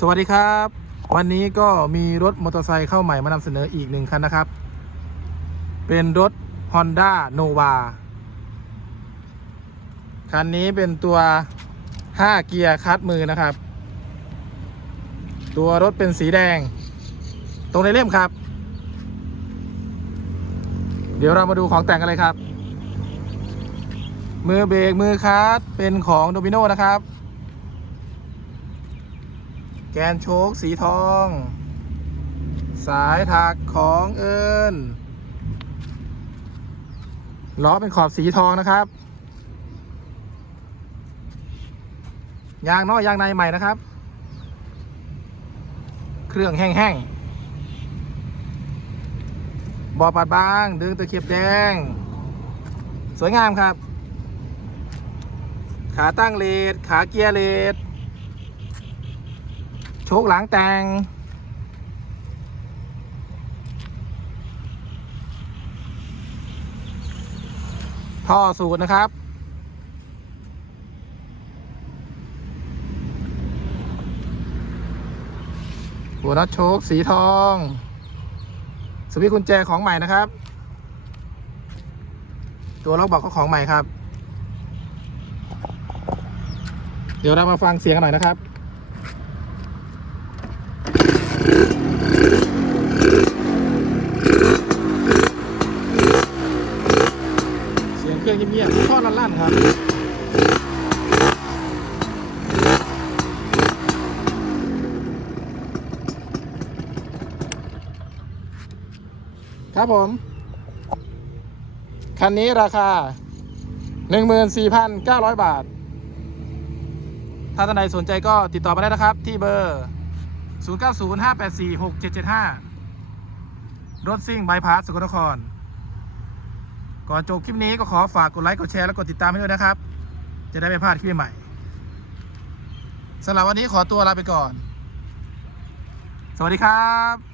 สวัสดีครับ วันนี้ก็มีรถมอเตอร์ไซค์เข้าใหม่มานำเสนออีกหนึ่งคันนะครับ เป็นรถ Honda Nova คันนี้เป็นตัว 5 เกียร์คัดมือนะครับ ตัวรถเป็นสีแดง ตรงในเล่มครับ เดี๋ยวเรามาดูของแต่งกันเลยครับ มือเบรกมือคัดเป็นของโดมิโนนะครับ แกนโชคสีทอง สายถักของเอิญล้อเป็นขอบสีทองนะครับยางนอกยางในใหม่นะครับ เครื่องแห้งๆบอปัดบาง ดึงตะเข็บแดง สวยงามครับ ขาตั้งเลดขาเกียร์เลด โชคหลังแต่ง ท่อสูตรนะครับ หัวน็อตโชคสีทอง สวิตช์กุญแจของใหม่นะครับ ตัวล็อกบอกก็ของใหม่ครับ เดี๋ยวเรามาฟังเสียงกันหน่อยนะครับ เครื่องเงียบๆท่อลั่นๆครับครับผม คันนี้ราคา 14,900 บาท ถ้าท่านใดสนใจก็ติดต่อมาได้นะครับ ที่เบอร์ 0905846775 รถซิ่งบายพาสสกลนคร ก่อนจบคลิปนี้ก็ขอฝากกดไลค์กดแชร์และกดติดตามให้ด้วยนะครับ จะได้ไม่พลาดคลิปใหม่สำหรับวันนี้ขอตัวลาไปก่อน สวัสดีครับ